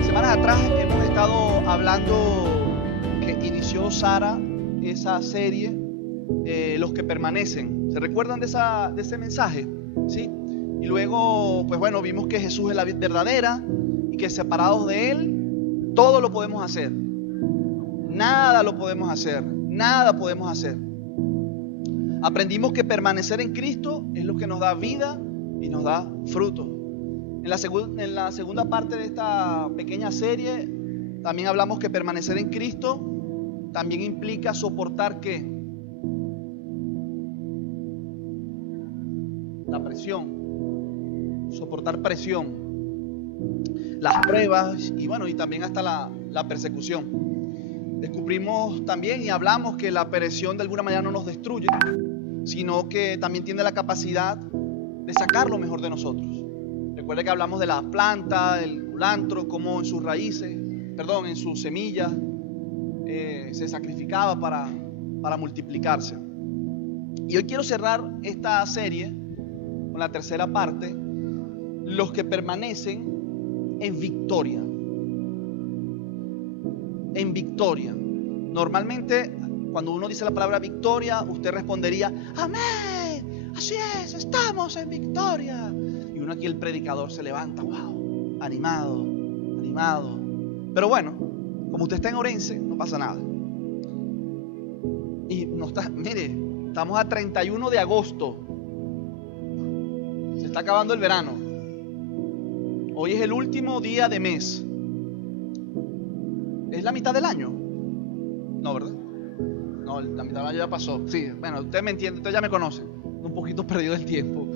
Semanas atrás hemos estado hablando que inició Sara esa serie, los que permanecen. ¿Se recuerdan de ese mensaje? ¿Sí? Y luego, pues bueno, vimos que Jesús es la vida verdadera y que separados de Él, todo lo podemos hacer. Nada lo podemos hacer, nada podemos hacer. Aprendimos que permanecer en Cristo es lo que nos da vida y nos da fruto. En la segunda parte de esta pequeña serie también hablamos que permanecer en Cristo también implica soportar ¿qué? La presión, soportar presión, las pruebas y bueno, y también hasta la persecución. Descubrimos también y hablamos que la presión de alguna manera no nos destruye, sino que también tiene la capacidad de sacar lo mejor de nosotros. Recuerda que hablamos de la planta, el culantro, cómo en sus raíces, en sus semillas, se sacrificaba para multiplicarse. Y hoy quiero cerrar esta serie con la tercera parte, los que permanecen en victoria. En victoria. Normalmente, cuando uno dice la palabra victoria, usted respondería, amén, así es, estamos en victoria. Y uno aquí, el predicador, se levanta, wow, animado. Pero bueno, como usted está en Orense, no pasa nada. Y mire, estamos a 31 de agosto. Se está acabando el verano. Hoy es el último día de mes. ¿Es la mitad del año? No, ¿verdad? No, la mitad del año ya pasó. Sí, bueno, usted me entiende, usted ya me conoce. Un poquito perdido el tiempo.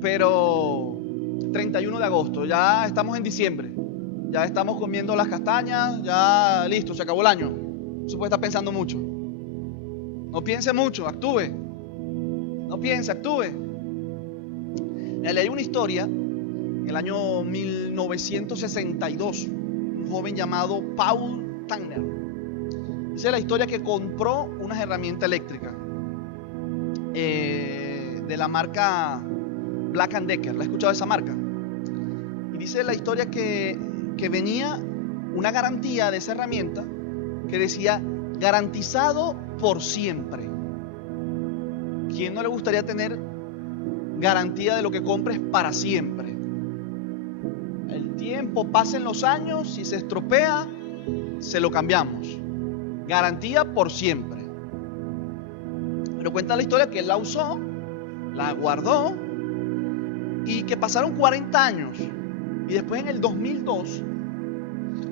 Pero 31 de agosto, ya estamos en diciembre. Ya estamos comiendo las castañas, ya listo, se acabó el año. No se puede estar pensando mucho. No piense mucho, actúe. No piense, actúe. Leí una historia en el año 1962. Un joven llamado Paul Tanner. Dice la historia que compró unas herramientas eléctricas de la marca Black & Decker. ¿La has escuchado esa marca? Y dice la historia que venía una garantía de esa herramienta que decía garantizado por siempre. ¿Quién no le gustaría tener garantía de lo que compres para siempre? El tiempo, pasen los años, si se estropea, se lo cambiamos. Garantía por siempre. Pero cuenta la historia que él la usó, la guardó y que pasaron 40 años. Y después en el 2002,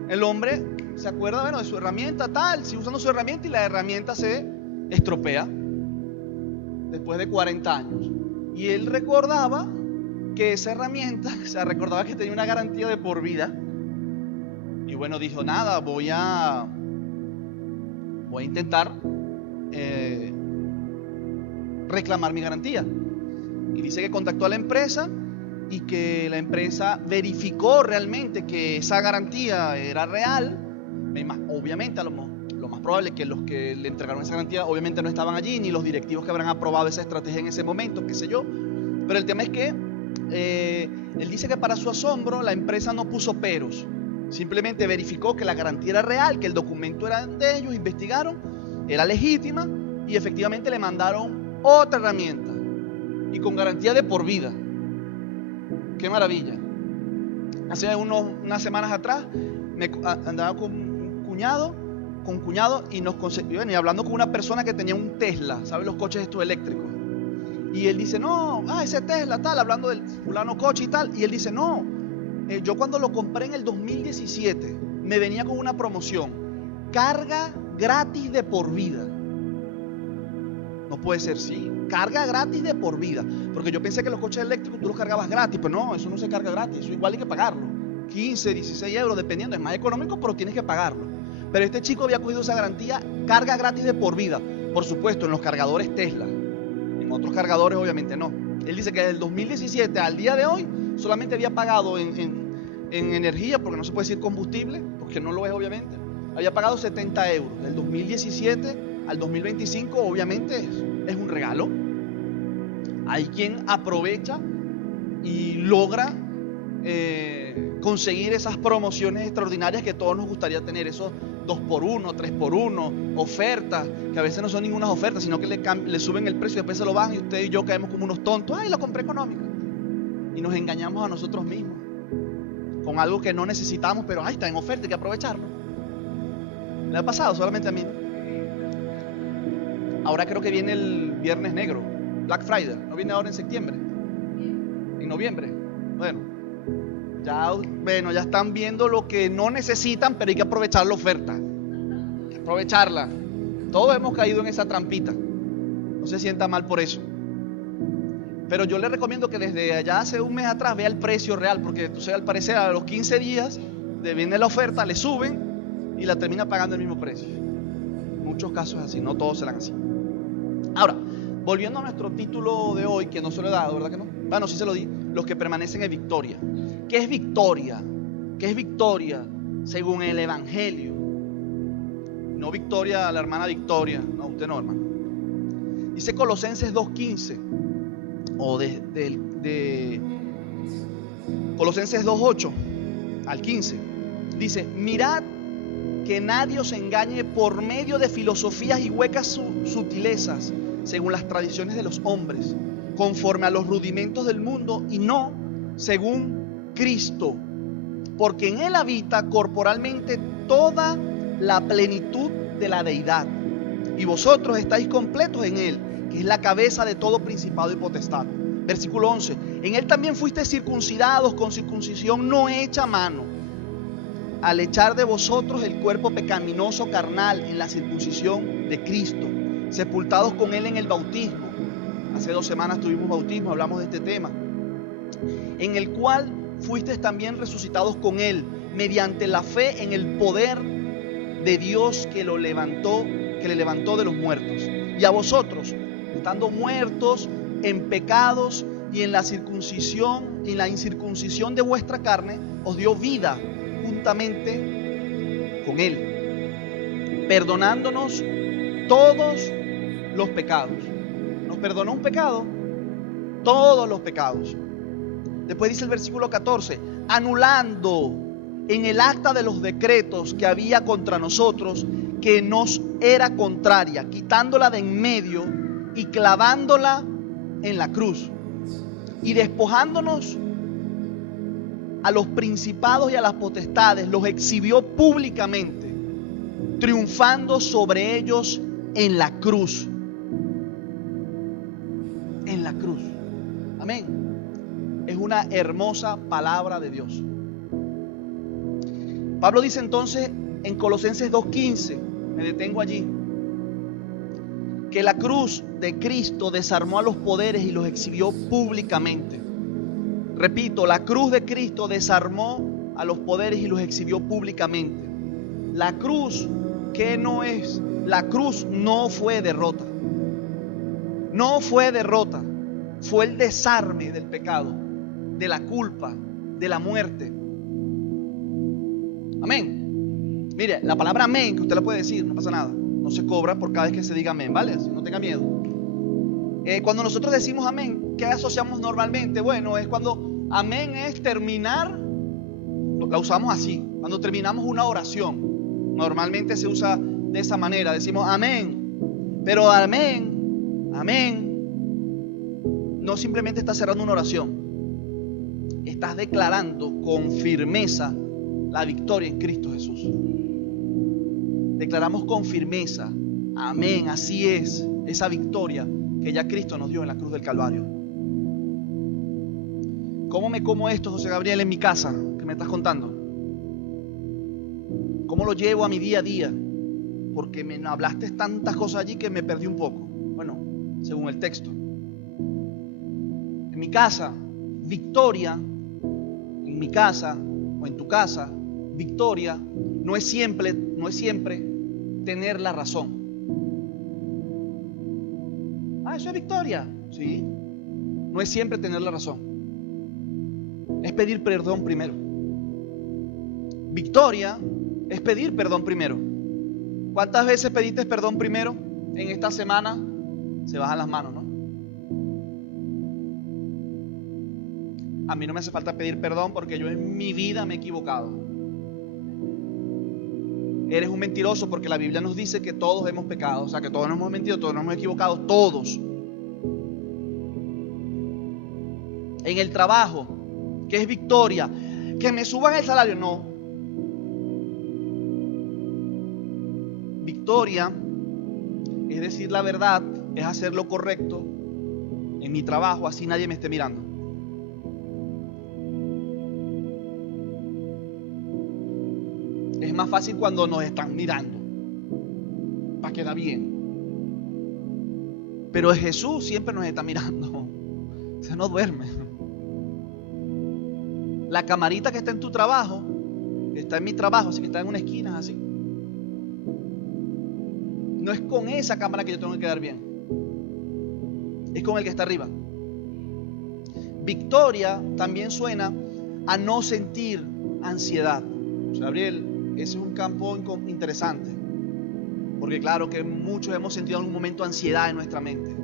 el hombre se acuerda, de su herramienta sigue usando su herramienta y la herramienta se estropea después de 40 años. Y él recordaba que esa herramienta, recordaba que tenía una garantía de por vida. Y bueno, dijo, nada, voy a intentar reclamar mi garantía. Y dice que contactó a la empresa y que la empresa verificó realmente que esa garantía era real. Obviamente, lo más probable es que los que le entregaron esa garantía obviamente no estaban allí, ni los directivos que habrán aprobado esa estrategia en ese momento, qué sé yo. Pero el tema es que él dice que para su asombro la empresa no puso peros. Simplemente verificó que la garantía era real, que el documento era de ellos, investigaron, era legítima y efectivamente le mandaron otra herramienta y con garantía de por vida. ¡Qué maravilla! Hace unas semanas atrás andaba con un cuñado y y hablando con una persona que tenía un Tesla, ¿sabes? Los coches estos eléctricos. Y él dice, no, ese Tesla tal, hablando del fulano coche y tal. Y él dice, no, yo cuando lo compré en el 2017 me venía con una promoción, carga gratis de por vida. No puede ser, sí, carga gratis de por vida. Porque yo pensé que los coches eléctricos tú los cargabas gratis, pero no, eso no se carga gratis, eso igual hay que pagarlo. 15, 16 euros, dependiendo, es más económico, pero tienes que pagarlo. Pero este chico había cogido esa garantía, carga gratis de por vida. Por supuesto, en los cargadores Tesla. En otros cargadores obviamente no. Él dice que desde el 2017 al día de hoy solamente había pagado en energía, porque no se puede decir combustible, porque no lo es obviamente, había pagado 70 euros. Del 2017 al 2025 obviamente es un regalo. Hay quien aprovecha y logra conseguir esas promociones extraordinarias que todos nos gustaría tener, esos 2x1, 3x1, ofertas, que a veces no son ninguna ofertas, sino que le suben el precio y después se lo bajan y usted y yo caemos como unos tontos. Ay, lo compré económico. Y nos engañamos a nosotros mismos con algo que no necesitamos, pero ay, está en oferta, hay que aprovecharlo. ¿Le ha pasado? Solamente a mí. Ahora creo que viene el Viernes Negro, Black Friday. ¿No viene ahora en septiembre? ¿En noviembre? Bueno, ya están viendo lo que no necesitan, pero hay que aprovechar la oferta. Hay que aprovecharla. Todos hemos caído en esa trampita. No se sienta mal por eso. Pero yo le recomiendo que desde allá hace un mes atrás vea el precio real, porque entonces al parecer a los 15 días viene la oferta, le suben y la termina pagando el mismo precio. Muchos casos así, no todos serán así. Ahora, volviendo a nuestro título de hoy, que no se lo he dado, ¿verdad que no? Bueno, sí se lo di. Los que permanecen en victoria. ¿Qué es victoria? ¿Qué es victoria según el Evangelio? No victoria a la hermana Victoria. No, usted no, hermano. Dice Colosenses 2.15 o de Colosenses 2.8 al 15. Dice: mirad que nadie os engañe por medio de filosofías y huecas sutilezas, según las tradiciones de los hombres, conforme a los rudimentos del mundo y no según Cristo, porque en Él habita corporalmente toda la plenitud de la deidad, y vosotros estáis completos en Él, que es la cabeza de todo principado y potestad. Versículo 11: en Él también fuisteis circuncidados con circuncisión no hecha a mano, al echar de vosotros el cuerpo pecaminoso carnal en la circuncisión de Cristo, sepultados con Él en el bautismo. Hace 2 semanas tuvimos bautismo, hablamos de este tema, en el cual fuisteis también resucitados con Él, mediante la fe en el poder de Dios que le levantó de los muertos. Y a vosotros, estando muertos en pecados y en la incircuncisión de vuestra carne, os dio vida juntamente con Él, perdonándonos todos los pecados. ¿Nos perdonó un pecado? Todos los pecados. Después dice el versículo 14: anulando en el acta de los decretos que había contra nosotros, que nos era contraria, quitándola de en medio y clavándola en la cruz, y despojándonos a los principados y a las potestades, los exhibió públicamente, triunfando sobre ellos en la cruz. En la cruz. Amén. Es una hermosa palabra de Dios. Pablo dice entonces en Colosenses 2.15, me detengo allí, que la cruz de Cristo desarmó a los poderes y los exhibió públicamente. Repito, la cruz de Cristo desarmó a los poderes y los exhibió públicamente. La cruz, ¿qué no es? La cruz no fue derrota. No fue derrota. Fue el desarme del pecado, de la culpa, de la muerte. Amén. Mire, la palabra amén, que usted la puede decir, no pasa nada. No se cobra por cada vez que se diga amén, ¿vale? No tenga miedo. Cuando nosotros decimos amén, ¿qué asociamos normalmente? Bueno, es cuando amén es terminar, la usamos así, cuando terminamos una oración. Normalmente se usa de esa manera, decimos amén. Pero amén no simplemente estás cerrando una oración, estás declarando con firmeza la victoria en Cristo Jesús. Declaramos con firmeza, amén, así es, esa victoria que ya Cristo nos dio en la cruz del Calvario. ¿Cómo me como esto, José Gabriel, en mi casa que me estás contando? ¿Cómo lo llevo a mi día a día? Porque me hablaste tantas cosas allí que me perdí un poco. Bueno, según el texto. En mi casa, victoria, en mi casa o en tu casa, victoria no es siempre tener la razón. Eso es victoria. Sí. No es siempre tener la razón. Es pedir perdón primero. Victoria es pedir perdón primero. ¿Cuántas veces pediste perdón primero en esta semana? Se bajan las manos, ¿no? A mí no me hace falta pedir perdón porque yo en mi vida me he equivocado. Eres un mentiroso porque la Biblia nos dice que todos hemos pecado. O sea, que todos nos hemos mentido, todos nos hemos equivocado, todos. En el trabajo, que es victoria, que me suban el salario, no. Victoria es decir la verdad, es hacer lo correcto en mi trabajo, así nadie me esté mirando. Es más fácil cuando nos están mirando, para quedar bien. Pero Jesús siempre nos está mirando, se no duerme. La camarita que está en tu trabajo, está en mi trabajo, así que está en una esquina, así. No es con esa cámara que yo tengo que quedar bien, es con el que está arriba. Victoria también suena a no sentir ansiedad. O sea, Gabriel, ese es un campo interesante, porque claro que muchos hemos sentido en algún momento ansiedad en nuestra mente.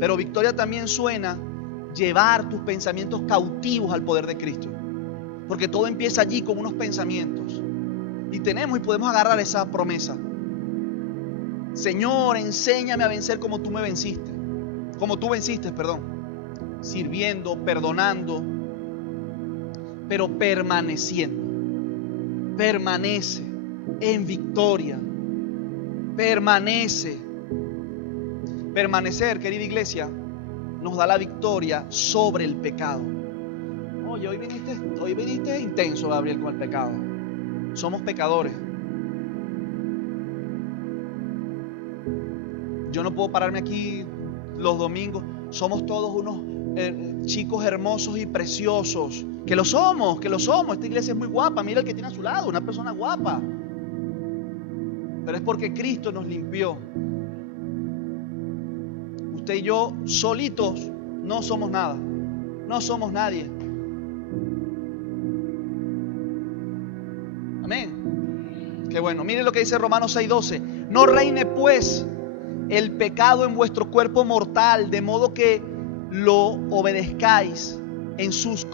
Pero victoria también suena llevar tus pensamientos cautivos al poder de Cristo, porque todo empieza allí con unos pensamientos, y tenemos y podemos agarrar esa promesa. Señor, enséñame a vencer como tú venciste, sirviendo, perdonando, pero permaneciendo. Permanece en victoria. Permanecer, querida iglesia, nos da la victoria sobre el pecado. Oye, hoy viniste intenso, Gabriel, con el pecado. Somos pecadores. Yo no puedo pararme aquí los domingos. Somos todos unos chicos hermosos y preciosos. Que lo somos. Esta iglesia es muy guapa. Mira el que tiene a su lado, una persona guapa. Pero es porque Cristo nos limpió. Usted y yo solitos no somos nada. No somos nadie. Amén. Qué bueno. Mire lo que dice Romanos 6:12. No reine pues el pecado en vuestro cuerpo mortal, de modo que lo obedezcáis en sus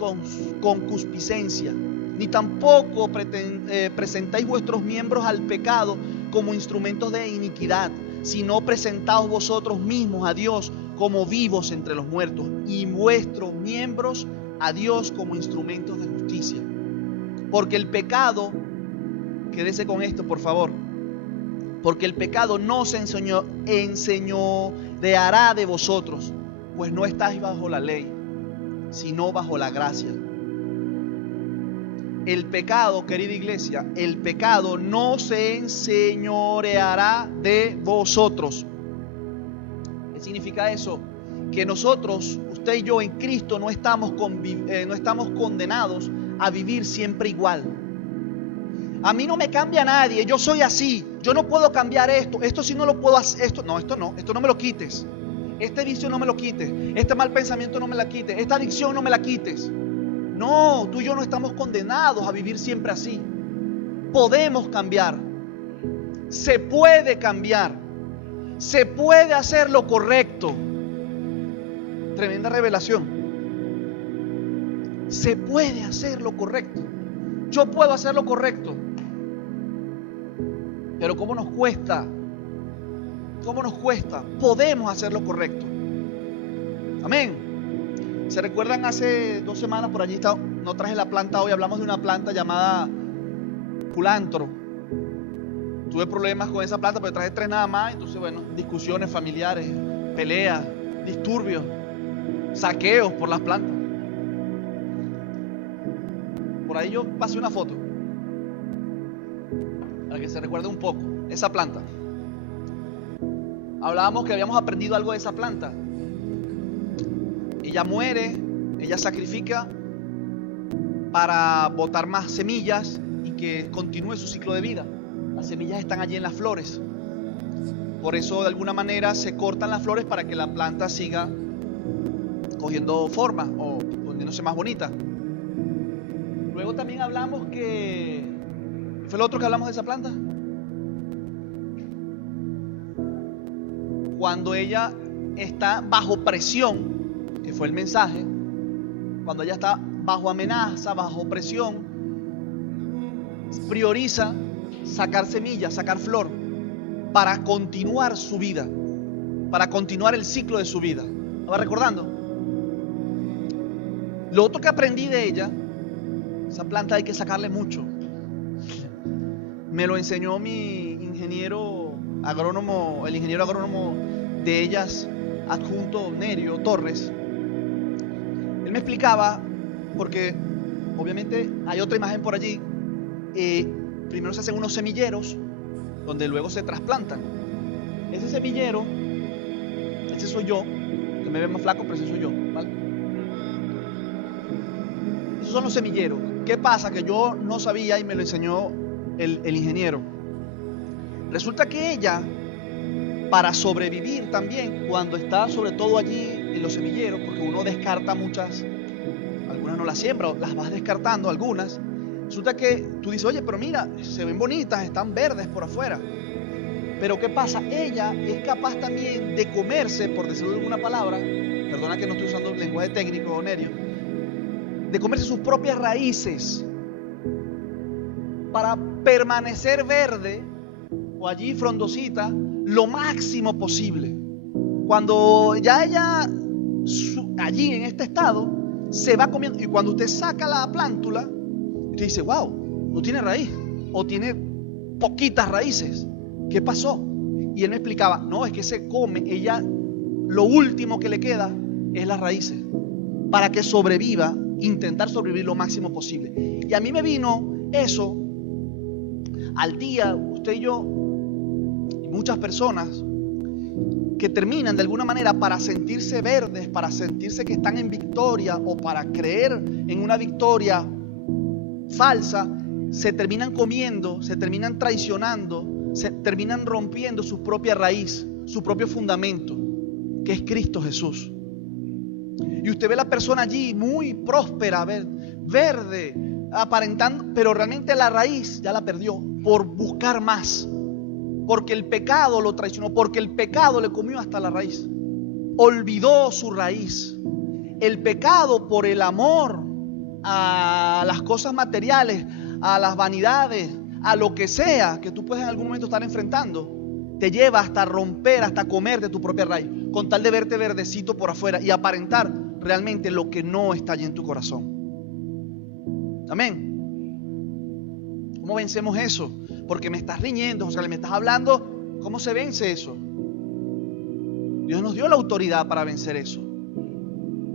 concupiscencias, ni tampoco presentáis vuestros miembros al pecado como instrumentos de iniquidad, sino presentaos vosotros mismos a Dios como vivos entre los muertos, y vuestros miembros a Dios como instrumentos de justicia. Porque el pecado, quédese con esto por favor, porque el pecado no se enseñoreará de vosotros, pues no estáis bajo la ley, sino bajo la gracia. El pecado, querida iglesia, el pecado no se enseñoreará de vosotros. ¿Qué significa eso? Que nosotros, usted y yo en Cristo no estamos condenados a vivir siempre igual. A mí no me cambia nadie, yo soy así, yo no puedo cambiar esto sí no lo puedo hacer, esto no me lo quites, este vicio no me lo quites, este mal pensamiento no me la quites, esta adicción no me la quites. No, tú y yo no estamos condenados a vivir siempre así. Podemos cambiar, se puede cambiar, se puede hacer lo correcto. Tremenda revelación. Se puede hacer lo correcto. Yo puedo hacer lo correcto. Pero ¿cómo nos cuesta? ¿Cómo nos cuesta? Podemos hacer lo correcto. Amén. ¿Se recuerdan hace 2 semanas por allí? No traje la planta hoy. Hablamos de una planta llamada culantro. Tuve problemas con esa planta, pero traje 3 nada más. Entonces, bueno, discusiones familiares, peleas, disturbios, saqueos por las plantas. Por ahí yo pasé una foto para que se recuerde un poco esa planta. Hablábamos que habíamos aprendido algo de esa planta. Ella muere, ella sacrifica para botar más semillas y que continúe su ciclo de vida. Las semillas están allí en las flores. Por eso de alguna manera se cortan las flores para que la planta siga cogiendo forma o poniéndose más bonita. Luego también hablamos que... ¿Fue lo otro que hablamos de esa planta? Cuando ella está bajo presión, que fue el mensaje, cuando ella está bajo amenaza, bajo presión, prioriza sacar semillas, sacar flor para continuar su vida, para continuar el ciclo de su vida. ¿Me va recordando? Lo otro que aprendí de ella, esa planta hay que sacarle mucho. Me lo enseñó mi ingeniero agrónomo, el ingeniero agrónomo de ellas, adjunto Nerio Torres. Él me explicaba, porque obviamente hay otra imagen por allí, primero se hacen unos semilleros donde luego se trasplantan. Ese semillero, ese soy yo, que me ve más flaco, pero ese soy yo, ¿vale? Esos son los semilleros. ¿Qué pasa? Que yo no sabía y me lo enseñó el ingeniero. Resulta que ella, para sobrevivir también, cuando está sobre todo allí en los semilleros, porque uno descarta muchas, algunas no las siembra, las vas descartando algunas. Resulta que tú dices, oye, pero mira, se ven bonitas, están verdes por afuera. Pero ¿qué pasa? Ella es capaz también de comerse, por decirlo de alguna palabra, perdona que no estoy usando lenguaje técnico, Nerio, de comerse sus propias raíces para permanecer verde o allí frondosita lo máximo posible. Cuando ya ella allí en este estado se va comiendo, y cuando usted saca la plántula, usted dice, wow, no tiene raíz o tiene poquitas raíces. ¿Qué pasó? Y él me explicaba, no, es que se come, ella lo último que le queda es las raíces para que sobreviva, intentar sobrevivir lo máximo posible. Y a mí me vino eso al día, usted y yo y muchas personas que terminan de alguna manera, para sentirse verdes, para sentirse que están en victoria o para creer en una victoria falsa, se terminan comiendo, se terminan traicionando, se terminan rompiendo su propia raíz, su propio fundamento, que es Cristo Jesús. Y usted ve la persona allí muy próspera, verde, aparentando, pero realmente la raíz ya la perdió por buscar más, porque el pecado lo traicionó, porque el pecado le comió hasta la raíz, olvidó su raíz. El pecado, por el amor a las cosas materiales, a las vanidades, a lo que sea que tú puedes en algún momento estar enfrentando, te lleva hasta romper, hasta comerte tu propia raíz, con tal de verte verdecito por afuera y aparentar realmente lo que no está allí en tu corazón. Amén. ¿Cómo vencemos eso? Porque me estás riñendo, José, me estás hablando. ¿Cómo se vence eso? Dios nos dio la autoridad para vencer eso.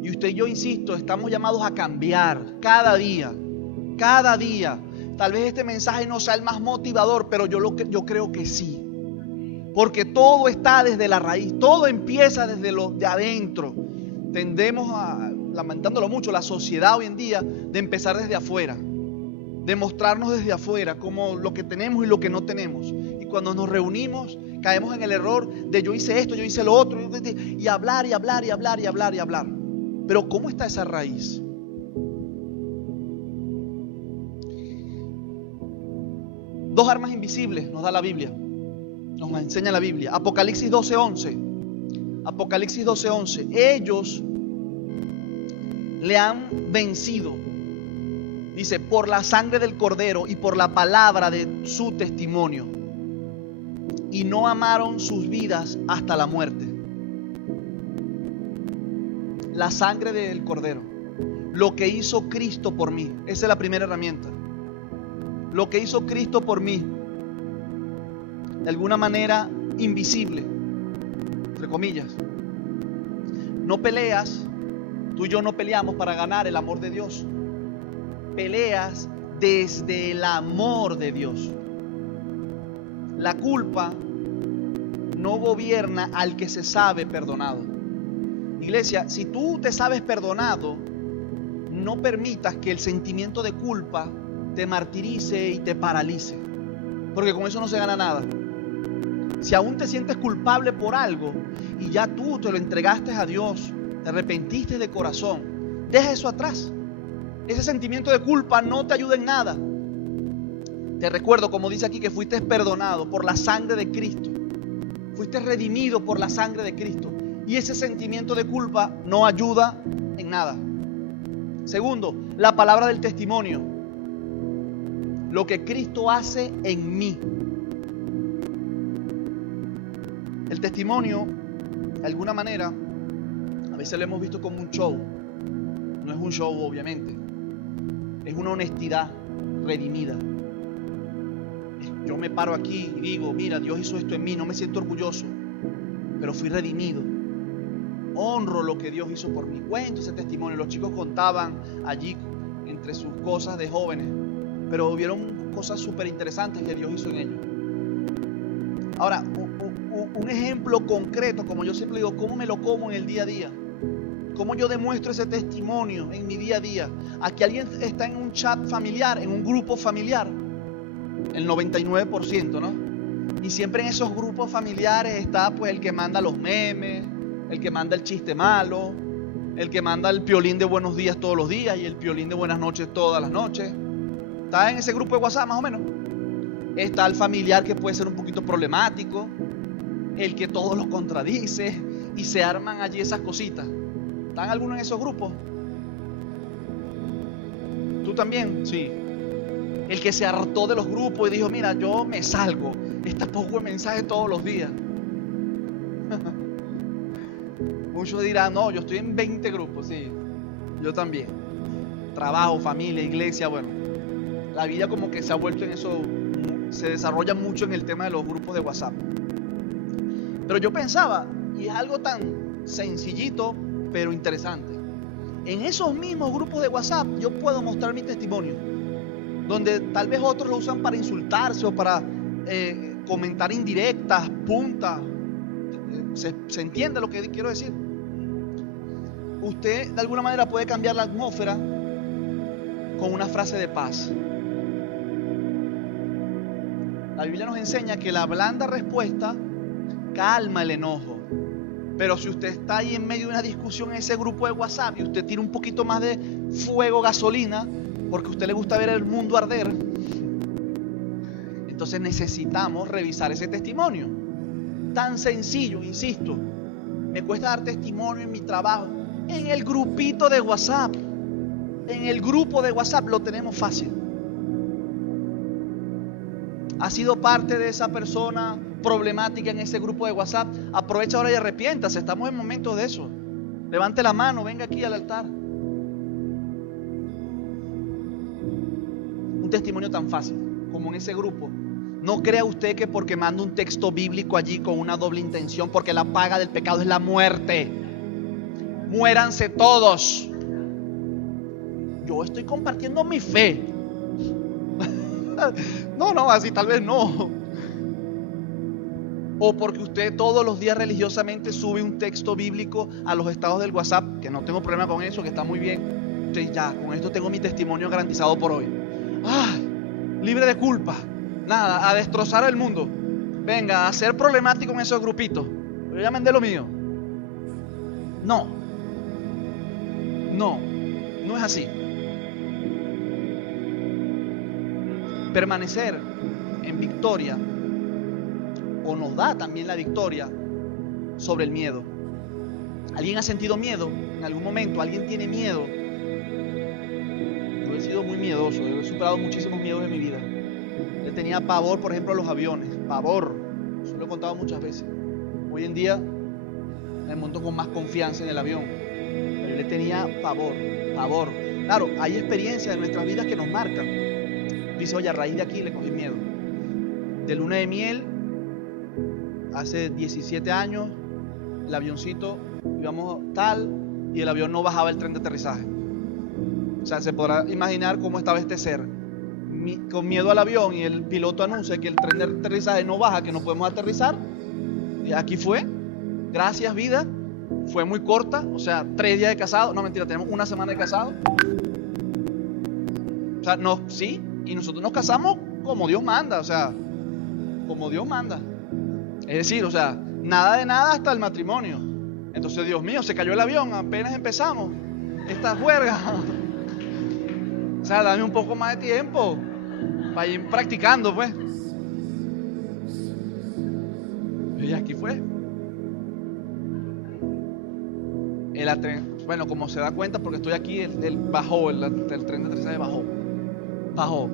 Y usted y yo, insisto, estamos llamados a cambiar cada día. Cada día. Tal vez este mensaje no sea el más motivador, pero yo creo que sí. Porque todo está desde la raíz, todo empieza desde lo de adentro. Tendemos a, lamentándolo mucho, la sociedad hoy en día, de empezar desde afuera, de mostrarnos desde afuera como lo que tenemos y lo que no tenemos. Y cuando nos reunimos, caemos en el error de yo hice esto, yo hice lo otro, y hablar y hablar y hablar y hablar y hablar. Pero ¿cómo está esa raíz? Dos armas invisibles nos da la Biblia, nos enseña la Biblia. Apocalipsis 12:11. Apocalipsis 12:11. Ellos le han vencido, dice, por la sangre del Cordero y por la palabra de su testimonio, y no amaron sus vidas hasta la muerte. La sangre del Cordero, lo que hizo Cristo por mí, esa es la primera herramienta. Lo que hizo Cristo por mí, de alguna manera invisible, entre comillas. No peleas, tú y yo no peleamos para ganar el amor de Dios. Peleas desde el amor de Dios. La culpa no gobierna al que se sabe perdonado. Iglesia, si tú te sabes perdonado, no permitas que el sentimiento de culpa te martirice y te paralice, porque con eso no se gana nada. Si aún te sientes culpable por algo y ya tú te lo entregaste a Dios, te arrepentiste de corazón, deja eso atrás. Ese sentimiento de culpa no te ayuda en nada. Te recuerdo, como dice aquí, que fuiste perdonado por la sangre de Cristo, fuiste redimido por la sangre de Cristo, y ese sentimiento de culpa no ayuda en nada. Segundo, la palabra del testimonio. Lo que Cristo hace en mí. El testimonio, de alguna manera, a veces lo hemos visto como un show. No es un show, obviamente. Es una honestidad redimida. Yo me paro aquí y digo, mira, Dios hizo esto en mí, no me siento orgulloso, pero fui redimido. Honro lo que Dios hizo por mí. Cuento ese testimonio. Los chicos contaban allí entre sus cosas de jóvenes, pero hubieron cosas súper interesantes que Dios hizo en ellos. Ahora, un ejemplo concreto, como yo siempre digo, ¿cómo me lo como en el día a día? ¿Cómo yo demuestro ese testimonio en mi día a día? Aquí alguien está en un chat familiar, en un grupo familiar, el 99%, ¿no? Y siempre en esos grupos familiares está pues el que manda los memes, el que manda el chiste malo, el que manda el piolín de buenos días todos los días y el piolín de buenas noches todas las noches. Está en ese grupo de WhatsApp más o menos. Está el familiar que puede ser un poquito problemático, el que todos los contradice y se arman allí esas cositas. ¿Están algunos en esos grupos? ¿Tú también? Sí. El que se hartó de los grupos y dijo, mira, yo me salgo. Esta poco de mensaje todos los días. Muchos dirán, no, yo estoy en 20 grupos. Sí, yo también. Trabajo, familia, iglesia, bueno. La vida como que se ha vuelto en eso, se desarrolla mucho en el tema de los grupos de WhatsApp. Pero yo pensaba, y es algo tan sencillito, pero interesante. En esos mismos grupos de WhatsApp yo puedo mostrar mi testimonio, donde tal vez otros lo usan para insultarse o para comentar indirectas, puntas. ¿Se entiende lo que quiero decir? Usted de alguna manera puede cambiar la atmósfera con una frase de paz. La Biblia nos enseña que la blanda respuesta calma el enojo. Pero si usted está ahí en medio de una discusión en ese grupo de WhatsApp y usted tira un poquito más de fuego, gasolina, porque a usted le gusta ver el mundo arder, entonces necesitamos revisar ese testimonio. Tan sencillo, insisto. Me cuesta dar testimonio en mi trabajo. En el grupito de WhatsApp. En el grupo de WhatsApp lo tenemos fácil. ¿Ha sido parte de esa persona problemática en ese grupo de WhatsApp? Aprovecha ahora y arrepiéntase. Estamos en momentos de eso. Levante la mano, venga aquí al altar. Un testimonio tan fácil como en ese grupo. No crea usted que porque manda un texto bíblico allí con una doble intención, porque la paga del pecado es la muerte. Muéranse todos. Yo estoy compartiendo mi fe. No, así tal vez no. O porque usted todos los días religiosamente sube un texto bíblico a los estados del WhatsApp, que no tengo problema con eso, que está muy bien. Entonces ya, con esto tengo mi testimonio garantizado por hoy. Libre de culpa. Nada, a destrozar el mundo. Venga, a ser problemático en esos grupitos. Yo ya mandé lo mío. No es así. Permanecer en victoria o nos da también la victoria sobre el miedo. ¿Alguien ha sentido miedo en algún momento? ¿Alguien tiene miedo? Yo he sido muy miedoso, he superado muchísimos miedos en mi vida. Le tenía pavor, por ejemplo, a los aviones. Pavor. Eso lo he contado muchas veces. Hoy en día me monto con más confianza en el avión. Pero yo le tenía pavor. Claro, hay experiencias en nuestras vidas que nos marcan. Dice, oye, a raíz de aquí le cogí miedo. De luna de miel, hace 17 años, el avioncito, íbamos tal, y el avión no bajaba el tren de aterrizaje. O sea, se podrá imaginar cómo estaba este ser. Con miedo al avión, y el piloto anuncia que el tren de aterrizaje no baja, que no podemos aterrizar. Y aquí fue. Gracias, vida. Fue muy corta, o sea, 3 días de casado. No, mentira, tenemos 1 semana de casado. O sea, no, sí. Y nosotros nos casamos como Dios manda, o sea, como Dios manda. Es decir, o sea, nada de nada hasta el matrimonio. Entonces, Dios mío, se cayó el avión, apenas empezamos esta juerga. O sea, dame un poco más de tiempo para ir practicando, pues. Y aquí fue. bueno, como se da cuenta porque estoy aquí, él bajó, el tren de aterrizaje bajó.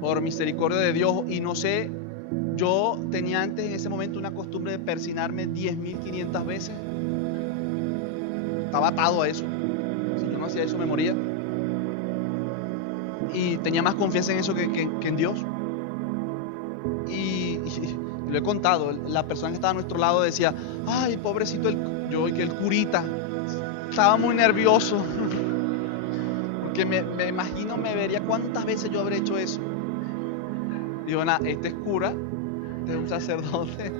Por misericordia de Dios. Y no sé, yo tenía antes en ese momento una costumbre de persinarme 10.500 veces. Estaba atado a eso. Si yo no hacía eso me moría. Y tenía más confianza en eso que en Dios. Y lo he contado. La persona que estaba a nuestro lado decía: ay, pobrecito el curita. Estaba muy nervioso. Porque me imagino, me vería cuántas veces yo habré hecho eso. Digo, nada, este es cura, este es un sacerdote.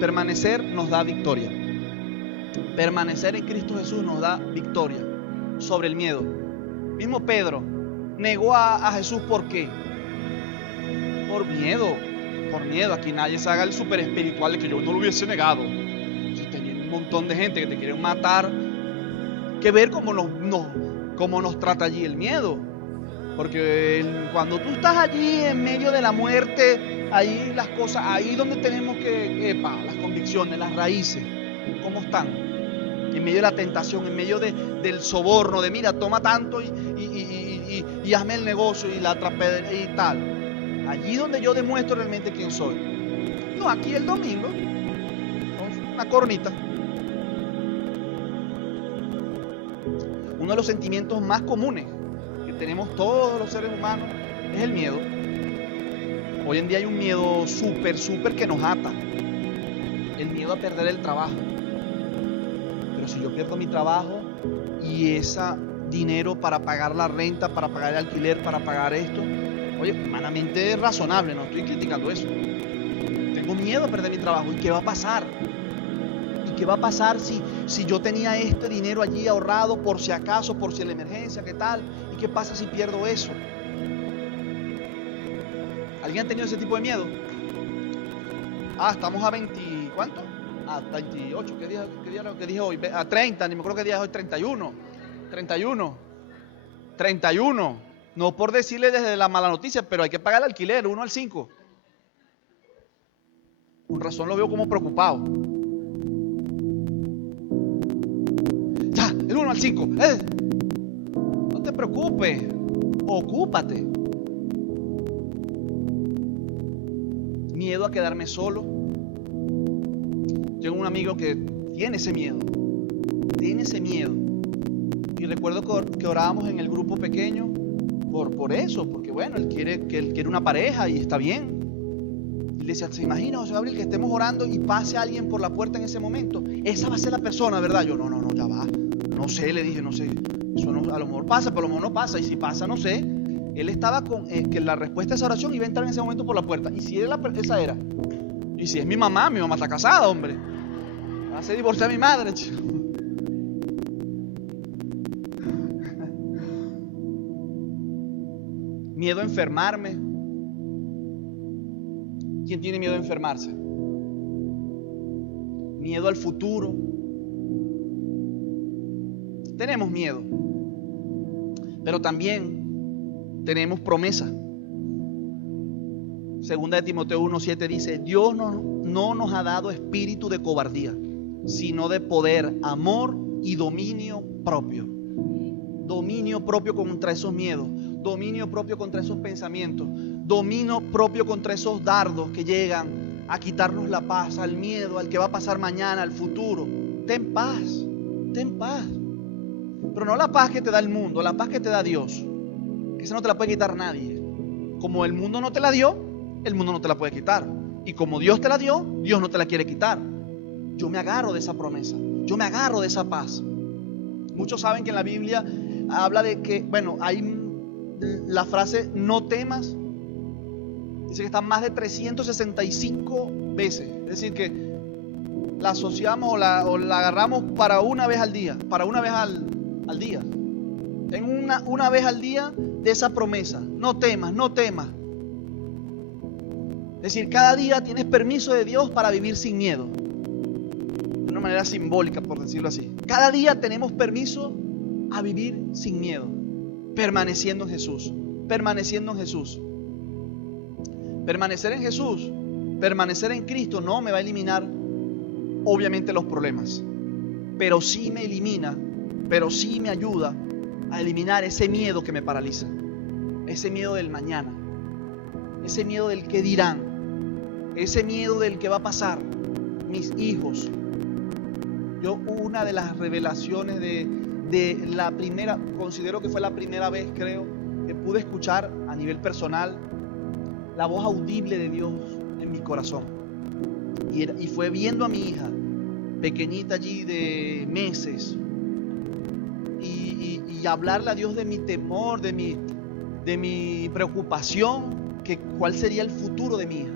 Permanecer nos da victoria. Permanecer en Cristo Jesús nos da victoria sobre el miedo. Mismo Pedro negó a Jesús, ¿por qué? Por miedo. Aquí nadie se haga el super espiritual de que yo no lo hubiese negado. Si tenía un montón de gente que te quieren matar, que ver cómo nos trata allí el miedo. Porque cuando tú estás allí en medio de la muerte, ahí las cosas, ahí donde tenemos que, las convicciones, las raíces, ¿cómo están? En medio de la tentación, en medio del soborno, de mira, toma tanto y hazme el negocio y la atrapé y tal. Allí donde yo demuestro realmente quién soy. No, aquí el domingo, una coronita. Uno de los sentimientos más comunes que tenemos todos los seres humanos es el miedo. Hoy en día hay un miedo súper que nos ata. El miedo a perder el trabajo. Pero si yo pierdo mi trabajo y ese dinero para pagar la renta, para pagar el alquiler, para pagar esto, oye, humanamente es razonable, no estoy criticando eso. Tengo miedo a perder mi trabajo. ¿Y qué va a pasar? ¿Qué va a pasar si yo tenía este dinero allí ahorrado por si acaso, por si la emergencia, qué tal? ¿Y qué pasa si pierdo eso? ¿Alguien ha tenido ese tipo de miedo? Estamos a 20, ¿cuánto? A 28, ¿qué día que dije hoy? A 30, ni me acuerdo qué día es hoy, 31. No por decirle desde la mala noticia, pero hay que pagar el alquiler, 1 al 5. Con razón lo veo como preocupado. El 1 al 5. No te preocupes. Ocúpate. Miedo a quedarme solo. Tengo un amigo que tiene ese miedo. Y recuerdo que orábamos en el grupo pequeño por eso. Porque bueno, él quiere una pareja y está bien. Y le decía: ¿se imagina, José Gabriel, que estemos orando y pase alguien por la puerta en ese momento? Esa va a ser la persona, ¿verdad? Yo, no, ya va. No sé, le dije, no sé. Eso no, a lo mejor pasa, pero a lo mejor no pasa. Y si pasa, no sé. Él estaba con que la respuesta a esa oración iba a entrar en ese momento por la puerta. Y si esa era. Y si es mi mamá está casada, hombre. Va a ser divorciar a mi madre, chico. Miedo a enfermarme. ¿Quién tiene miedo a enfermarse? Miedo al futuro. Tenemos miedo, pero también tenemos promesa. Segunda de Timoteo 1:7 dice: Dios no nos ha dado espíritu de cobardía, sino de poder, amor y dominio propio. Dominio propio contra esos miedos, dominio propio contra esos pensamientos, dominio propio contra esos dardos que llegan a quitarnos la paz, al miedo, al que va a pasar mañana, al futuro. Ten paz. Pero no la paz que te da el mundo, la paz que te da Dios. Que esa no te la puede quitar nadie. Como el mundo no te la dio, el mundo no te la puede quitar. Y como Dios te la dio, Dios no te la quiere quitar. Yo me agarro de esa promesa. Yo me agarro de esa paz. Muchos saben que en la Biblia habla de que, bueno, hay la frase no temas. Dice que está más de 365 veces. Es decir, que la asociamos o la agarramos para una vez al día. Para una vez al día. Tengo una vez al día de esa promesa. No temas. Es decir, cada día tienes permiso de Dios para vivir sin miedo. De una manera simbólica, por decirlo así. Cada día tenemos permiso a vivir sin miedo. Permaneciendo en Jesús. Permanecer en Jesús Permanecer en Cristo no me va a eliminar, obviamente, los problemas, pero sí me elimina, pero sí me ayuda a eliminar ese miedo que me paraliza, ese miedo del mañana, ese miedo del qué dirán, ese miedo del qué va a pasar, mis hijos. Yo, una de las revelaciones de la primera, considero que fue la primera vez, creo, que pude escuchar a nivel personal la voz audible de Dios en mi corazón. Y fue viendo a mi hija, pequeñita allí de meses, y hablarle a Dios de mi temor, de mi preocupación, que cuál sería el futuro de mi hija.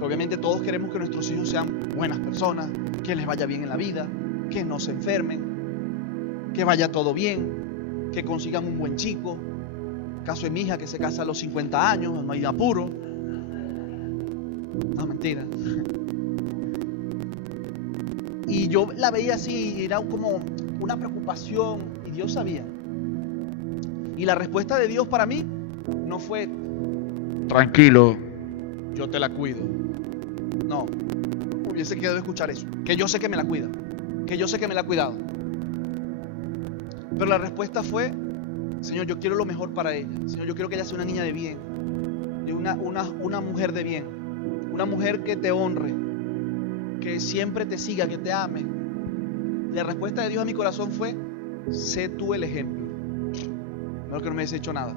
Que obviamente todos queremos que nuestros hijos sean buenas personas, que les vaya bien en la vida, que no se enfermen, que vaya todo bien, que consigan un buen chico. Caso de mi hija, que se casa a los 50 años, no hay apuro. No, mentira. Y yo la veía así, era como una preocupación, y Dios sabía. Y la respuesta de Dios para mí no fue: tranquilo, yo te la cuido. No, hubiese querido escuchar eso, que yo sé que me la cuida, que yo sé que me la ha cuidado. Pero la respuesta fue: Señor, yo quiero lo mejor para ella. Señor, yo quiero que ella sea una niña de bien, una mujer de bien, una mujer que te honre, que siempre te siga, que te ame. La respuesta de Dios a mi corazón fue: sé tú el ejemplo. No, que no me hayas hecho nada.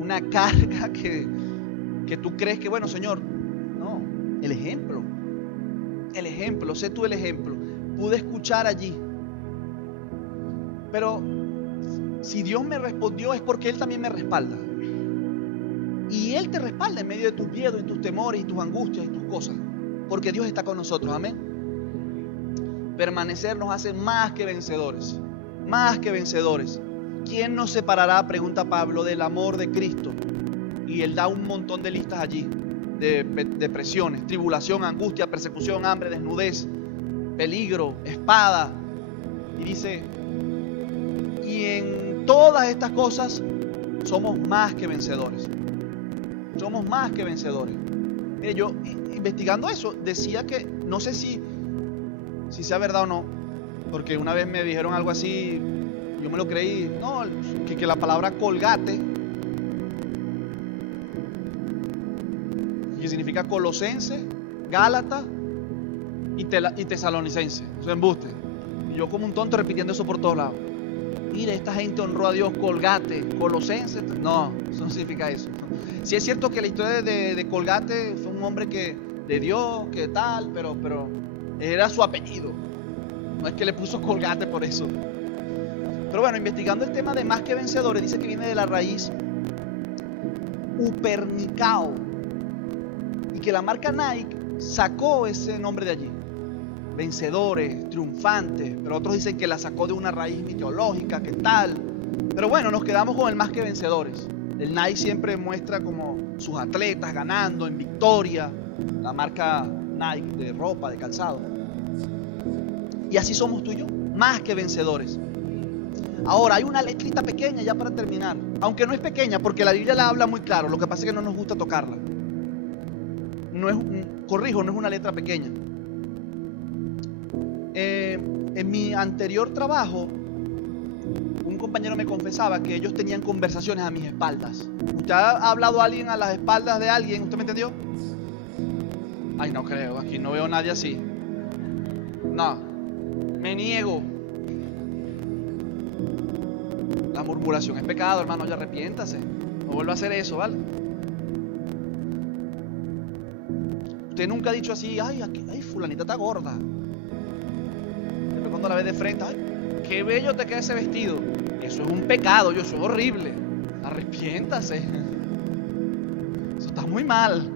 Una carga que tú crees que, bueno, Señor, no, el ejemplo, sé tú el ejemplo. Pude escuchar allí, pero si Dios me respondió es porque Él también me respalda, y Él te respalda en medio de tus miedos y tus temores y tus angustias y tus cosas, porque Dios está con nosotros. Amén. Permanecer nos hace más que vencedores, más que vencedores. ¿Quién nos separará, pregunta Pablo, del amor de Cristo? Y él da un montón de listas allí, de depresiones, tribulación, angustia, persecución, hambre, desnudez, peligro, espada. Y dice: y en todas estas cosas somos más que vencedores. Somos más que vencedores. Mire, yo investigando eso decía que, no sé si sea verdad o no, porque una vez me dijeron algo así, yo me lo creí. No, que la palabra Colgate, que significa Colosense, Gálatas y Tesalonicense, eso es embuste. Y yo como un tonto repitiendo eso por todos lados. Mire, esta gente honró a Dios, Colgate, Colosense. No, eso no significa eso. Sí es cierto que la historia de Colgate fue un hombre de Dios, que tal, pero era su apellido. No es que le puso Colgate por eso. Pero bueno, investigando el tema de más que vencedores, dice que viene de la raíz Upernicao, y que la marca Nike sacó ese nombre de allí. Vencedores, triunfantes, pero otros dicen que la sacó de una raíz mitológica, que tal. Pero bueno, nos quedamos con el más que vencedores. El Nike siempre muestra como sus atletas ganando en victoria, la marca Nike de ropa, de calzado. Y así somos tú y yo, más que vencedores. Ahora, hay una letrita pequeña ya para terminar, aunque no es pequeña porque la Biblia la habla muy claro, lo que pasa es que no nos gusta tocarla. No es una letra pequeña. En mi anterior trabajo, un compañero me confesaba que ellos tenían conversaciones a mis espaldas. ¿Usted ha hablado a alguien a las espaldas de alguien? ¿Usted me entendió? Ay, no creo, aquí no veo a nadie así. No, me niego. La murmuración es pecado, hermano, ya arrepiéntase. No vuelva a hacer eso, ¿vale? Usted nunca ha dicho así: ay, fulanita está gorda. Después cuando la ve de frente: ay, qué bello te queda ese vestido. Eso es un pecado, eso es horrible. Arrepiéntase. Eso está muy mal.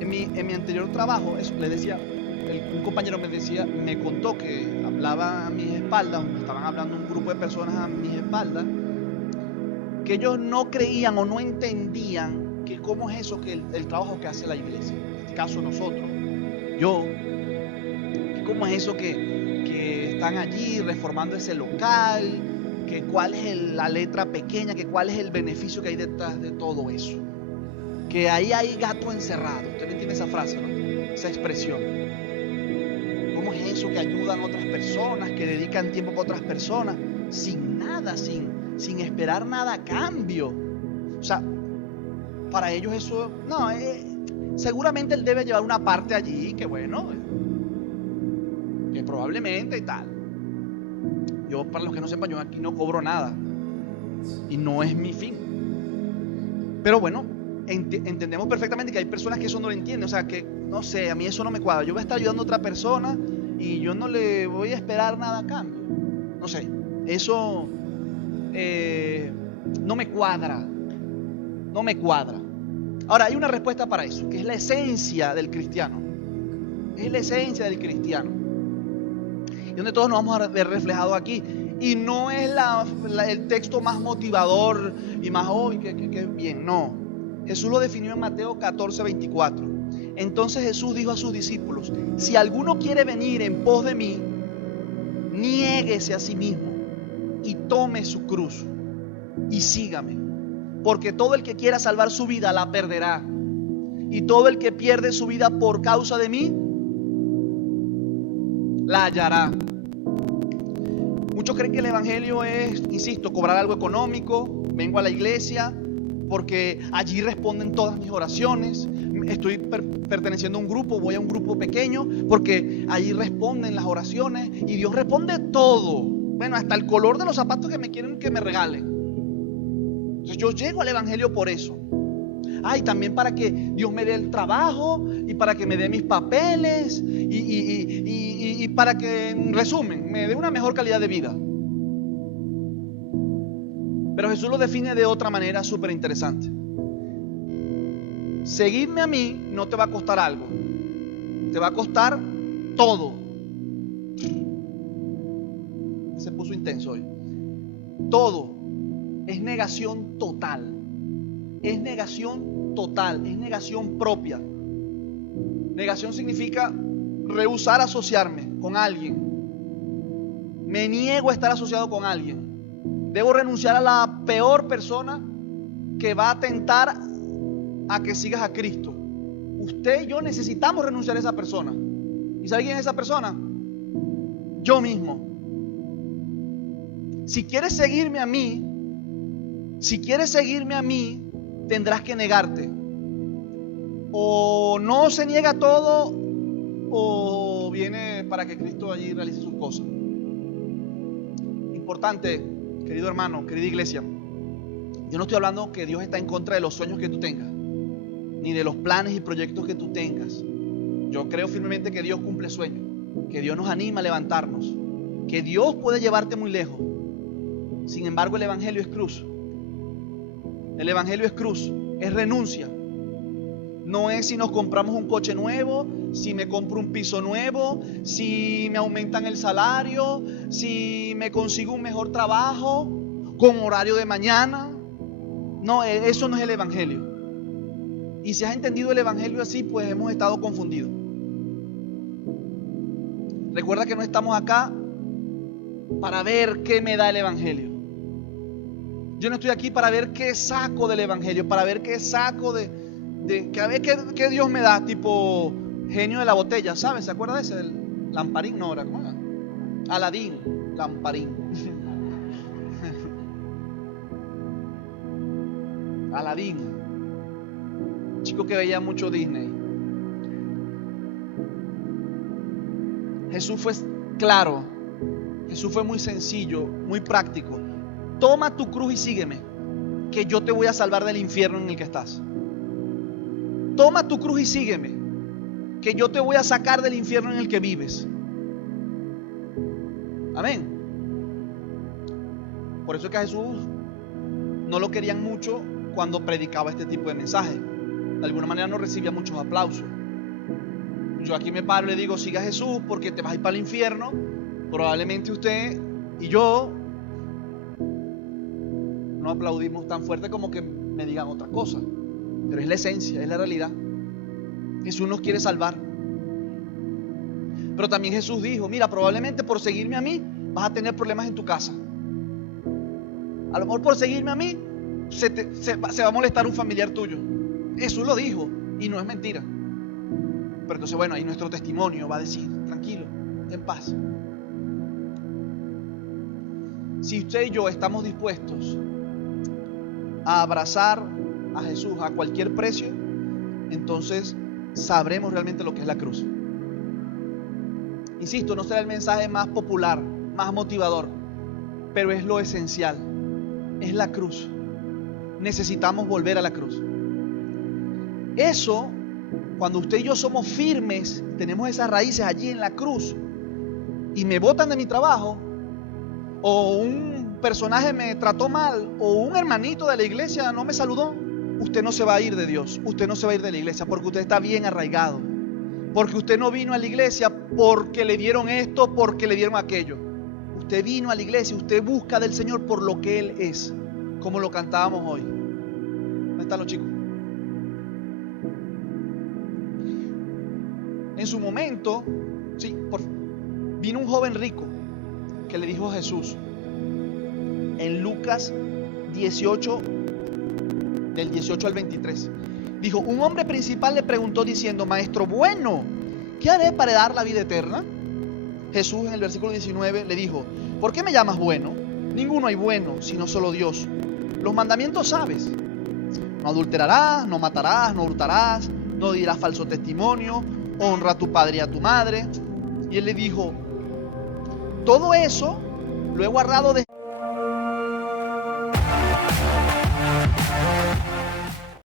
En mi anterior trabajo, eso le decía, un compañero me contó que hablaba a mis espaldas, me estaban hablando un grupo de personas a mis espaldas, que ellos no creían o no entendían que cómo es eso, que el trabajo que hace la iglesia, en este caso nosotros, yo, que cómo es eso que están allí reformando ese local, que cuál es la letra pequeña, que cuál es el beneficio que hay detrás de todo eso. Que ahí hay gato encerrado. Usted me entiende esa frase, ¿no? Esa expresión. ¿Cómo es eso que ayudan a otras personas, que dedican tiempo para otras personas, sin nada, sin esperar nada a cambio? O sea, para ellos eso, no, seguramente él debe llevar una parte allí, que bueno, que probablemente y tal. Yo, para los que no sepan, yo aquí no cobro nada y no es mi fin. Pero bueno, entendemos perfectamente que hay personas que eso no lo entienden. O sea, que no sé, a mí eso no me cuadra. Yo voy a estar ayudando a otra persona y yo no le voy a esperar nada a cambio. No sé, eso no me cuadra. No me cuadra. Ahora, hay una respuesta para eso, que es la esencia del cristiano. Es la esencia del cristiano. Y donde todos nos vamos a ver reflejados aquí. Y no es el texto más motivador y más que bien, no. Jesús lo definió en Mateo 14:24. Entonces Jesús dijo a sus discípulos: si alguno quiere venir en pos de mí, niéguese a sí mismo y tome su cruz y sígame. Porque todo el que quiera salvar su vida la perderá. Y todo el que pierde su vida por causa de mí la hallará. Muchos creen que el evangelio es, insisto, cobrar algo económico. Vengo a la iglesia porque allí responden todas mis oraciones. Estoy perteneciendo a un grupo, voy a un grupo pequeño porque allí responden las oraciones y Dios responde todo. Bueno, hasta el color de los zapatos que me quieren que me regalen. Entonces yo llego al evangelio por eso. Y también para que Dios me dé el trabajo y para que me dé mis papeles y para que, en resumen, me dé una mejor calidad de vida. Pero Jesús lo define de otra manera súper interesante. Seguirme a mí no te va a costar algo, te va a costar todo. Se puso intenso hoy. Todo es negación total. Es negación total, es negación propia. Negación significa rehusar asociarme con alguien. Me niego a estar asociado con alguien. Debo renunciar a la peor persona que va a atentar a que sigas a Cristo. Usted y yo necesitamos renunciar a esa persona. ¿Y sabe quién es esa persona? Yo mismo. Si quieres seguirme a mí, tendrás que negarte. O no se niega todo, o viene para que Cristo allí realice sus cosas. Importante, querido hermano, querida iglesia. Yo no estoy hablando que Dios está en contra de los sueños que tú tengas, ni de los planes y proyectos que tú tengas. Yo creo firmemente que Dios cumple sueños, que Dios nos anima a levantarnos, que Dios puede llevarte muy lejos. Sin embargo, el evangelio es cruz. El evangelio es cruz, es renuncia. No es si nos compramos un coche nuevo, si me compro un piso nuevo, si me aumentan el salario, si me consigo un mejor trabajo con horario de mañana. No, eso no es el evangelio. Y si has entendido el evangelio así, pues hemos estado confundidos. Recuerda que no estamos acá para ver qué me da el evangelio. Yo no estoy aquí para ver qué saco del evangelio, para ver qué saco a ver qué Dios me da, tipo genio de la botella, ¿sabes? ¿Se acuerda de ese? El lamparín, no, era ¿cómo era? Aladín, lamparín. Aladín, chico que veía mucho Disney. Jesús fue claro, Jesús fue muy sencillo, muy práctico. Toma tu cruz y sígueme, que yo te voy a salvar del infierno en el que estás. Toma tu cruz y sígueme, que yo te voy a sacar del infierno en el que vives. Amén. Por eso es que a Jesús no lo querían mucho cuando predicaba este tipo de mensajes. De alguna manera no recibía muchos aplausos. Yo aquí me paro y le digo: siga a Jesús porque te vas a ir para el infierno. Probablemente usted y yo no aplaudimos tan fuerte como que me digan otra cosa. Pero es la esencia, es la realidad. Jesús nos quiere salvar. Pero también Jesús dijo: mira, probablemente por seguirme a mí vas a tener problemas en tu casa. A lo mejor por seguirme a mí se va a molestar un familiar tuyo. Jesús lo dijo y no es mentira. Pero entonces, bueno, ahí nuestro testimonio va a decir: tranquilo, en paz. Si usted y yo estamos dispuestos a abrazar a Jesús a cualquier precio, entonces sabremos realmente lo que es la cruz. Insisto, no será el mensaje más popular, más motivador, pero es lo esencial. Es la cruz. Necesitamos volver a la cruz. Eso, cuando usted y yo somos firmes, tenemos esas raíces allí en la cruz, y me botan de mi trabajo, o un personaje me trató mal, o un hermanito de la iglesia no me saludó, usted no se va a ir de Dios, usted no se va a ir de la iglesia, porque usted está bien arraigado, porque usted no vino a la iglesia porque le dieron esto, porque le dieron aquello. Usted vino a la iglesia, usted busca del Señor por lo que Él es, como lo cantábamos hoy. ¿Dónde están los chicos? En su momento, vino un joven rico que le dijo a Jesús en Lucas 18, del 18 al 23. Dijo: un hombre principal le preguntó diciendo: Maestro bueno, ¿qué haré para dar la vida eterna? Jesús en el versículo 19 le dijo: ¿por qué me llamas bueno? Ninguno hay bueno, sino solo Dios. Los mandamientos sabes: no adulterarás, no matarás, no hurtarás, no dirás falso testimonio, honra a tu padre y a tu madre. Y él le dijo: todo eso lo he guardado desde